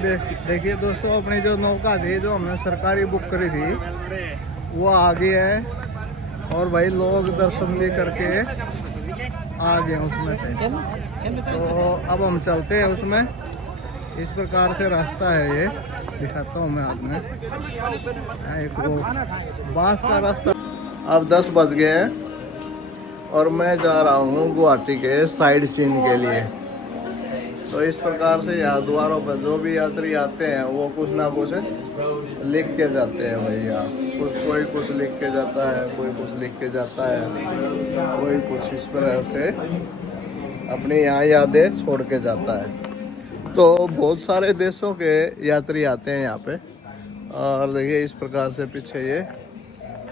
देखिए दोस्तों, अपनी जो नौका थी जो हमने सरकारी बुक करी थी वो आ गई है और भाई लोग दर्शन भी करके आ गए उसमें से। तो अब हम चलते हैं उसमें। इस प्रकार से रास्ता है, ये दिखाता हूँ मैं आपने। एक वो बांस का रास्ता। अब 10 बज गए हैं और मैं जा रहा हूँ गुवाहाटी के साइड सीन के लिए। तो इस प्रकार से यहाँ द्वारों पर जो भी यात्री आते हैं वो कुछ ना कुछ लिख के जाते हैं भैया। कोई कुछ लिख के जाता है, कोई कुछ लिख के जाता है, कोई कुछ इस प्रकार के अपनी यहाँ यादें छोड़ के जाता है। तो बहुत सारे देशों के यात्री आते हैं यहाँ पे। और देखिए इस प्रकार से पीछे ये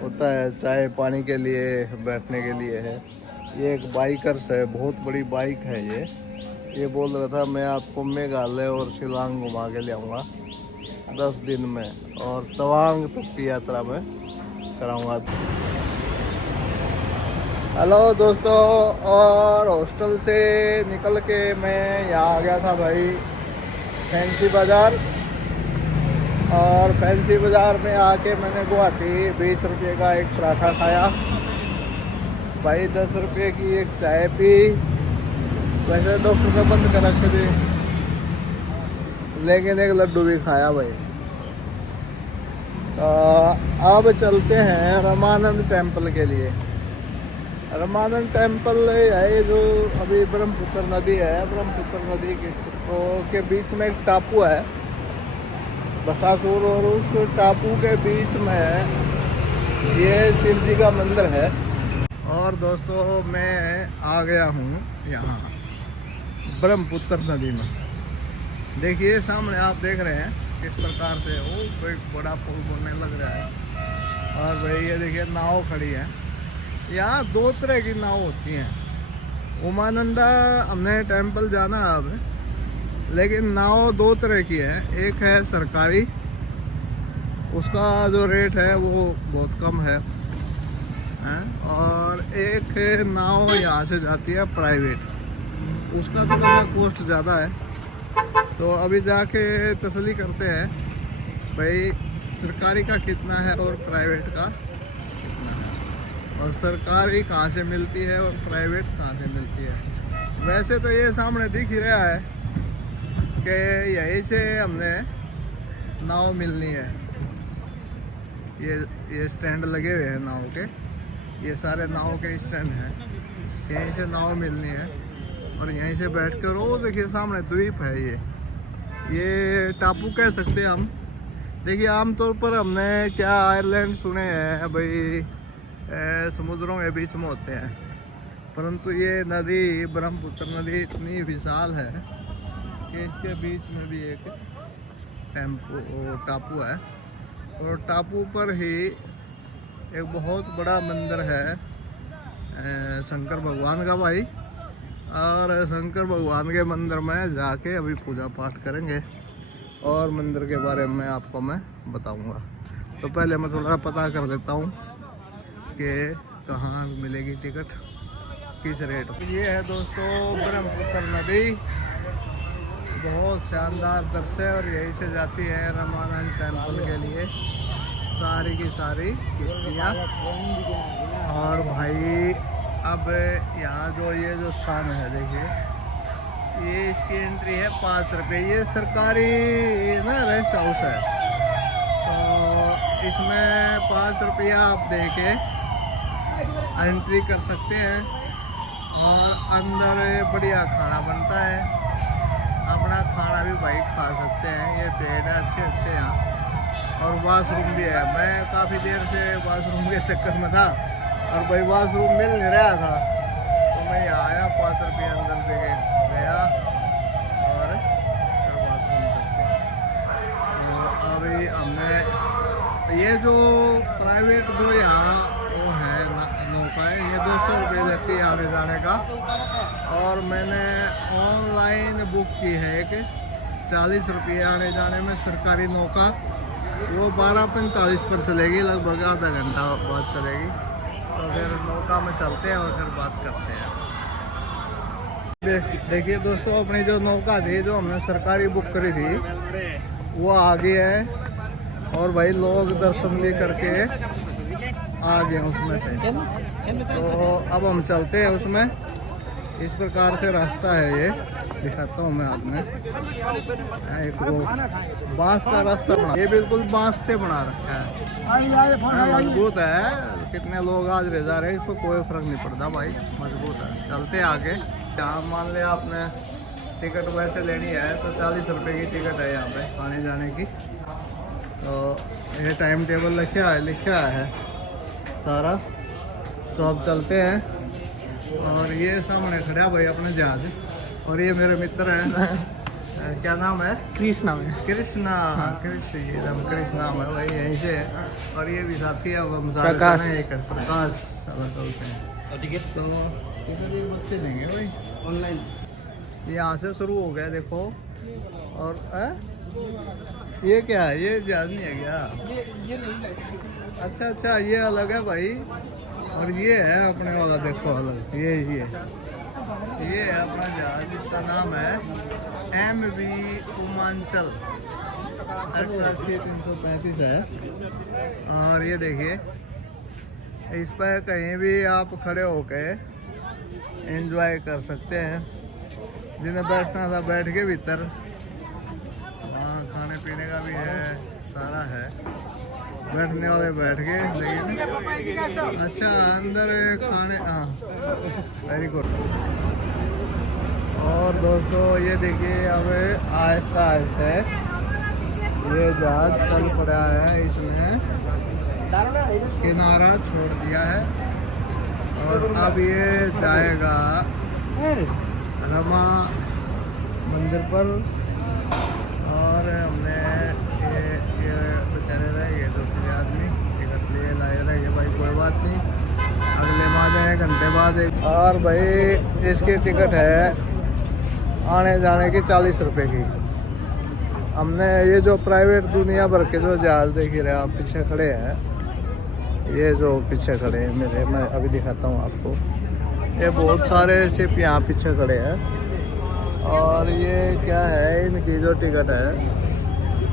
होता है चाय पानी के लिए, बैठने के लिए है। ये एक बाइकर्स है, बहुत बड़ी बाइक है ये बोल रहा था मैं आपको मेघालय और शिलांग घुमा के ले आऊँगा 10 दिन में और तवांग तक की यात्रा में कराऊँगा। हेलो दोस्तों, और हॉस्टल से निकल के मैं यहाँ आ गया था भाई फैंसी बाज़ार। और फैंसी बाज़ार में आके मैंने गुवाहाटी 20 रुपये का एक पराठा खाया भाई, 10 रुपये की एक चाय पी। वैसे डॉक्टर ने बंद कर रखे थे, लेकिन एक लड्डू भी खाया भाई। अब चलते हैं रमानंद टेम्पल के लिए। रमानंद टेम्पल है जो अभी ब्रह्मपुत्र नदी है, ब्रह्मपुत्र नदी के बीच में एक टापू है बसासुर, और उस टापू के बीच में ये शिव जी का मंदिर है। और दोस्तों मैं आ गया हूँ यहाँ ब्रह्मपुत्र नदी में। देखिए सामने आप देख रहे हैं किस प्रकार से वो एक बड़ा पुल बनने लग रहा है। और भाई ये देखिए नाव खड़ी है। यहाँ 2 तरह की नाव होती हैं। उमानंदा हमने टेम्पल जाना अब, लेकिन नाव 2 तरह की है। एक है सरकारी, उसका जो रेट है वो बहुत कम है, और एक नाव यहाँ से जाती है प्राइवेट, उसका थोड़ा सा कॉस्ट ज़्यादा है। तो अभी जाके तसल्ली करते हैं भाई सरकारी का कितना है और प्राइवेट का कितना है, और सरकारी कहाँ से मिलती है और प्राइवेट कहाँ से मिलती है। वैसे तो ये सामने दिख ही रहा है कि यहीं से हमने नाव मिलनी है। ये स्टैंड लगे हुए हैं नाव के, ये सारे नाव के स्टैंड हैं, यहीं से नाव मिलनी है। और यहीं से बैठकर वो देखिए सामने द्वीप है, ये टापू कह सकते हैं हम। देखिए आमतौर पर हमने क्या आयरलैंड सुने हैं भाई समुद्रों के बीच में होते हैं, परंतु ये नदी ब्रह्मपुत्र नदी इतनी विशाल है कि इसके बीच में भी एक टापू है। और टापू पर ही एक बहुत बड़ा मंदिर है शंकर भगवान का भाई। और शंकर भगवान के मंदिर में जाके अभी पूजा पाठ करेंगे और मंदिर के बारे में आपको मैं बताऊंगा। तो पहले मैं थोड़ा पता कर देता हूँ कि कहाँ मिलेगी टिकट, किस रेट। ये है दोस्तों ब्रह्मपुत्र नदी, बहुत शानदार दृश्य है। और यहीं से जाती है रमानंद टेम्पल के लिए सारी की सारी किश्तियाँ। और भाई अब यहाँ जो स्थान है देखिए, ये इसकी एंट्री है 5 रुपये। ये सरकारी ना रेस्ट हाउस है, तो इसमें 5 रुपया आप दे के एंट्री कर सकते हैं। और अंदर बढ़िया खाना बनता है, अपना खाना भी भाई खा सकते हैं। ये बेड है अच्छे यहाँ, और वाशरूम भी है। मैं काफ़ी देर से वाशरूम के चक्कर में था और भाई वाशरूम मिल नहीं रहा था, तो मैं यहाँ आया 5 रुपये अंदर दे गया और वाशरूम करके। तो अभी हमने ये जो प्राइवेट जो यहाँ वो है नौका है, ये 200 रुपये देती है आने जाने का। और मैंने ऑनलाइन बुक की है एक 40 रुपये आने जाने में सरकारी नौका, वो 12:45 पर चलेगी, लगभग आधा घंटा बाद चलेगी। तो फिर नौका में चलते हैं और फिर बात करते हैं। देखिए दोस्तों, अपनी जो नौका थी जो हमने सरकारी बुक करी थी वो आ गई है। और भाई लोग दर्शन भी करके आ गए उसमें से। तो अब हम चलते हैं उसमें। इस प्रकार से रास्ता है, ये दिखाता हूँ मैं आपने। एक वो बांस का रास्ता बना, ये बिल्कुल बांस से बना रखा है, मजबूत है। कितने लोग आज रह जा रहे हैं, इसको कोई फर्क नहीं पड़ता भाई, मजबूत है। चलते आगे। यहाँ मान लिया आपने टिकट वैसे लेनी है तो 40 रुपए की टिकट है यहाँ पे आने जाने की। तो ये टाइम टेबल लिखा है सारा। तो अब चलते हैं। और ये सामने खड़ा भाई अपना जहाज, और ये मेरे मित्र हैं। क्या नाम है? कृष्णा है। कृष्णा, कृष्ण नाम है भाई, यहीं से है। और ये भी साथी है, हम सारे प्रकाश बोलते हैं। तो बच्चे देंगे भाई ऑनलाइन, यहाँ से शुरू हो गया देखो। और ये क्या है? ये जहाज नहीं है क्या? अच्छा अच्छा, ये अलग है भाई। और ये है अपने वाला, देखो अलग। ये है अपना जहाज, जिसका नाम है MV उमांचल 335 है। और ये देखिए, इस पर कहीं भी आप खड़े होके एंजॉय कर सकते हैं। जिन्हें बैठना था बैठ के भीतर, वहाँ खाने पीने का भी है, सारा है। बैठने वाले बैठ गए, लेकिन अच्छा अंदर खाने, हाँ वेरी गुड। और दोस्तों ये देखिए, अब आहिस्ता आहिस्ता ये जहाज चल पड़ा है, इसने किनारा छोड़ दिया है। और अब ये जाएगा रमा मंदिर पर। और हमने ये बेचारे रह गए 2-3 आदमी टिकट लिए लाए रह गए भाई, कोई बात नहीं, अगले माह जाए घंटे बाद एक। और भाई इसकी टिकट है आने जाने की 40 रुपए की। हमने ये जो प्राइवेट दुनिया भर के जो जहाज देख ही रहे आप पीछे खड़े हैं, ये जो पीछे खड़े हैं मेरे, मैं अभी दिखाता हूँ आपको। ये बहुत सारे शिप यहाँ पीछे खड़े हैं। और ये क्या है, इनकी जो टिकट है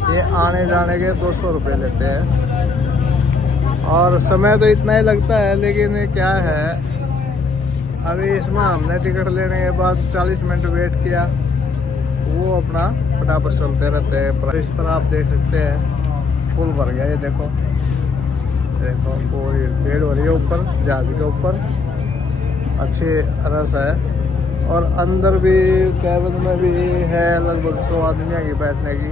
ये आने जाने के 200 रुपये लेते हैं। और समय तो इतना ही लगता है, लेकिन क्या है, अभी इसमें हमने टिकट लेने के बाद 40 मिनट वेट किया, वो अपना फटाफट चलते रहते हैं। इस पर आप देख सकते हैं फुल भर गया, ये देखो पूरी भीड़ हो रही है ऊपर जहाज के ऊपर, अच्छी रस है। और अंदर भी कैबिन में भी है लगभग 100 आदमी की बैठने की।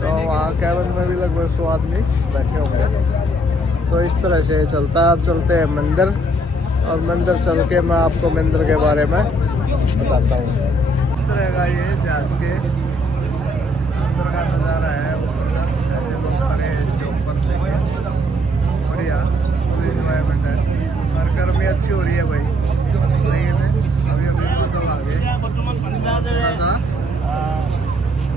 तो वहाँ कैबिन में भी लगभग 100 आदमी बैठे होंगे। तो इस तरह से चलता है। अब चलते हैं मंदिर, और मंदिर चल के मैं आपको मंदिर के बारे में बताता हूँ। इस तरह का ये जहाज के अंदर का नज़ारा है। ऐसे लोग खड़े हैं इसके ऊपर, बढ़िया फुल इन्वायरमेंट है। और गर्मी अच्छी हो रही है भाई, अभी बादल आ गए,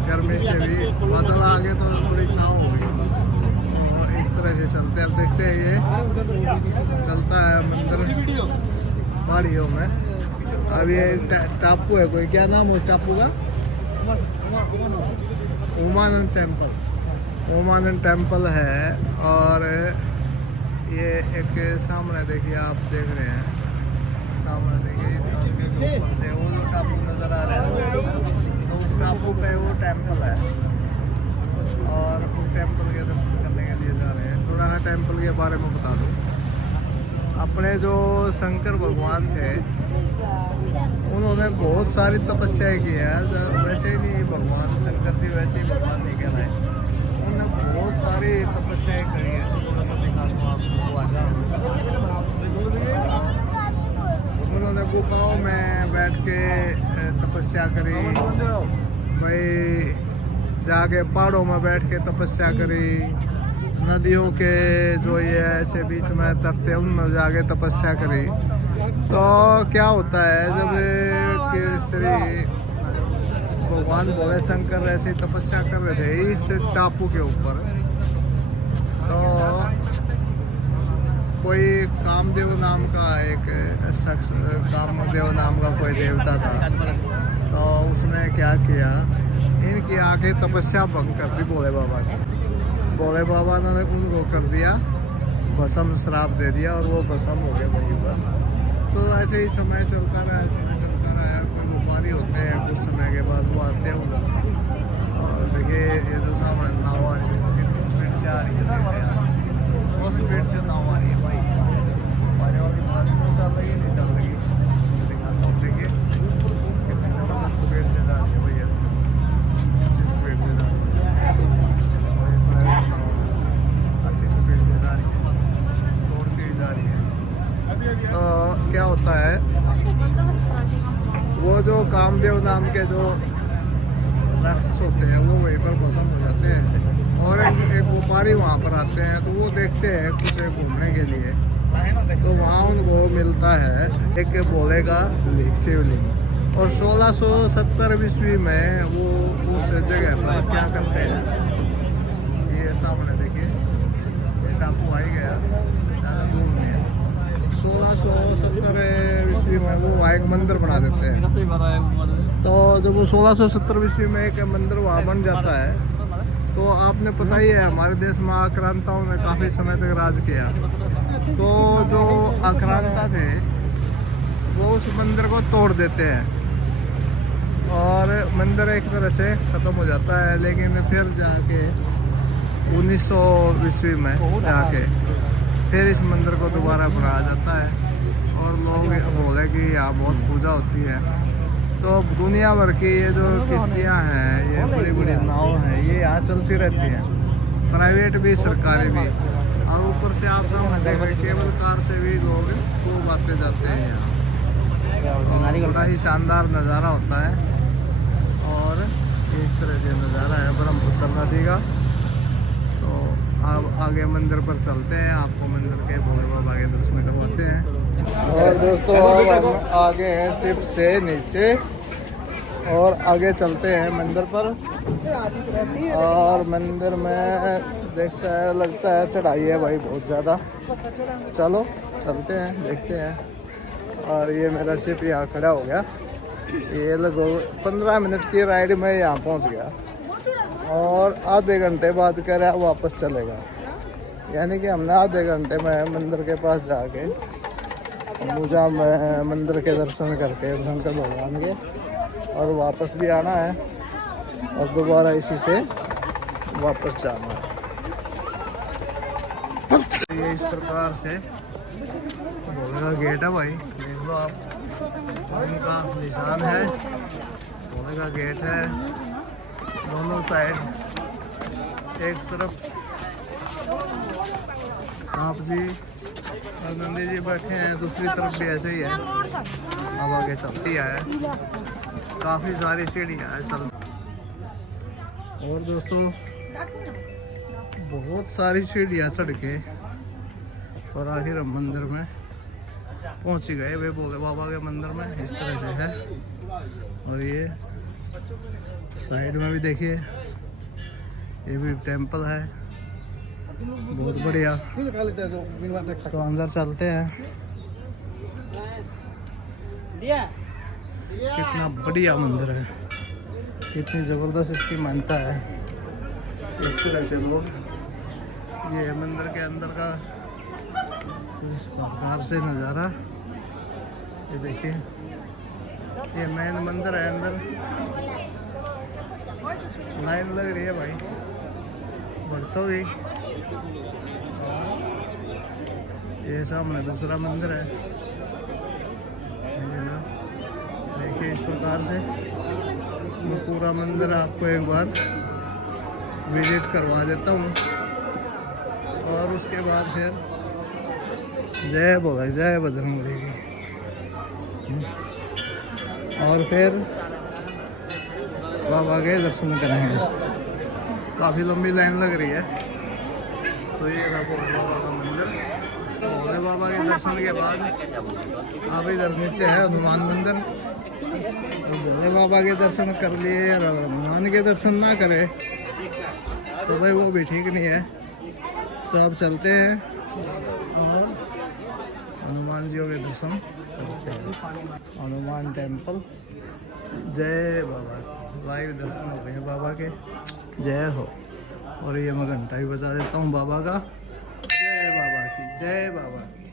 गर्मी से भी बादल आ गए तो थोड़ी छाँव हो गई। तो इस तरह से चलते हैं। अब देखते हैं, ये चलता है मंदिर पहाड़ियों में। अब ये टापू है कोई, क्या नाम है टापू का? उमानंद टेम्पल। उमानंद टेम्पल है। और ये एक सामने देखिए, आप देख रहे हैं सामने देखिए, वो जो टापू नजर आ रहा है, तो उस टापू पे वो टेम्पल है। और उस टेम्पल के दर्शन करने के लिए जा रहे हैं। थोड़ा ना टेम्पल के बारे में बता दूँ। अपने जो शंकर भगवान थे, उन्होंने बहुत सारी तपस्याएं की है। वैसे ही नहीं भगवान शंकर जी वैसे ही भगवान नहीं कह रहे, उन्होंने बहुत सारी तपस्याएं करी है। थोड़ा सा दिखा दूँ आपको। उन्होंने गुफाओं में बैठ के तपस्या करी भाई, जाके पहाड़ों में बैठ के तपस्या करी, नदियों के जो ये ऐसे बीच में तट थे उनमें जाके तपस्या करी। तो क्या होता है, जब कि श्री भगवान भोले शंकर ऐसी तपस्या कर रहे थे इस टापू के ऊपर, तो कोई कामदेव नाम का एक शख्स, कामदेव नाम का कोई देवता था, तो उसने क्या किया, इनकी आंखें तपस्या भंग कर दी भोले बाबा की। भोले बाबा ने उनको कर दिया भस्म, श्राप दे दिया और वो भस्म हो गए वहीं पर। तो ऐसे ही समय चलता रहा, कोई व्यापारी होते हैं, कुछ समय के बाद वो आते हैं उधर। और देखिए ये जो सामने नाव आ रही है कितनी स्पीड से आ रही है, बहुत स्पीड से नाव आ रही है भाई। पानी वाली पता नहीं चल रही है, नहीं चल रही, दिखाता हूँ। देखिए कितनी ज़बरदस्त स्पीड से जा रही है भैया, अच्छी स्पीड से जा रही है, अच्छी स्पीड से जा रही है, दौड़ती जा रही है। तो क्या होता है, वो जो कामदेव नाम के जो राक्षस होते हैं वो वहीं पर भस्म हो जाते हैं। और एक व्यापारी वहाँ पर आते हैं, तो वो देखते हैं कुछ घूमने के लिए, तो वहाँ उनको मिलता है एक भोले का शिवलिंग। और 1670 ईस्वी में वो उस जगह पर क्या करते हैं, ये सामने देखिए, ये टापू आ ही गया, ज़्यादा दूर नहीं है। 1670 ईस्वी में वो वहाँ एक मंदिर बना देते हैं। तो जब वो 1670 ईस्वी में एक मंदिर वहाँ बन जाता है, तो आपने पता ही है हमारे देश में आक्रांताओं ने काफ़ी समय तक राज किया। तो जो आक्रांता थे वो उस मंदिर को तोड़ देते हैं और मंदिर एक तरह से ख़त्म हो जाता है। लेकिन फिर जाके 1900 ईस्वी में जाके फिर इस मंदिर को दोबारा बनाया जाता है और लोग बोले कि यहाँ बहुत पूजा होती है। तो दुनिया भर की ये जो किश्तियाँ हैं, ये बड़ी बड़ी नाव हैं, ये यहाँ चलती रहती हैं, प्राइवेट भी सरकारी भी। और ऊपर से आप सामने देख रहे केबल कार से भी लोग खूब आते जाते हैं यहाँ। बड़ा ही शानदार नज़ारा होता है और इस तरह से नज़ारा है ब्रह्मपुत्र नदी का। तो अब आगे मंदिर पर चलते हैं, आपको मंदिर के भोले बाबा के दर्शन करवाते हैं। और दोस्तों अब हम आगे हैं शिप से नीचे और आगे चलते हैं मंदिर पर। और मंदिर में देखता है, लगता है चढ़ाई है भाई बहुत ज़्यादा। चलो चलते हैं, देखते हैं। और ये मेरा शिप यहाँ खड़ा हो गया, ये लगभग 15 मिनट की राइड में यहाँ पहुँच गया और आधे घंटे बाद कह रहा है वापस चलेगा। यानी कि हमने आधे घंटे में मंदिर के पास जाके पूजा में मंदिर के दर्शन करके शंकर भगवान के और वापस भी आना है और दोबारा इसी से वापस जाना है। ये इस प्रकार से भोले का गेट है भाई, देख लो आप, उनका निशान है, भोले का गेट है। दोनों साइड, एक तरफ सांप जी और नंदी जी बैठे हैं, दूसरी तरफ भी ऐसे ही है। अब आगे चलती है, काफ़ी सारी सीढ़ियाँ हैं चल। और दोस्तों बहुत सारी सीढ़ियाँ चढ़ के और आखिर हम मंदिर में पहुँच गए वे भोले बाबा के मंदिर में। इस तरह से है। और ये साइड में भी देखिए, ये भी टेंपल है, बहुत बढ़िया। तो अंदर चलते हैं। कितना बढ़िया मंदिर है, कितनी ज़बरदस्त इसकी मान्यता है। इस तरह से लोग, ये मंदिर के अंदर का इस प्रकार से नज़ारा, ये देखिए, ये मेन मंदिर है। अंदर लाइन लग रही है भाई, बढ़ता हुई। ये सामने दूसरा मंदिर है, देखिए इस प्रकार से। मैं पूरा मंदिर आपको एक बार विजिट करवा देता हूँ और उसके बाद फिर जय बोले, जय बजरंगबली की। और फिर बाबा के दर्शन करेंगे। काफ़ी लंबी लाइन लग रही है। तो ये था भोले बाबा का मंदिर। भोले बाबा के दर्शन के बाद आप इधर नीचे है हनुमान मंदिर। तो भोले बाबा के दर्शन कर लिए और हनुमान के दर्शन ना करे तो भाई वो भी ठीक नहीं है। तो अब चलते हैं और हनुमान जी के दर्शन करते हैं। हनुमान टेम्पल, जय बाबा, लाइव दर्शन हो गए बाबा के, जय हो। और ये मैं घंटा भी बजा देता हूँ बाबा का, जय बाबा की, जय बाबा की।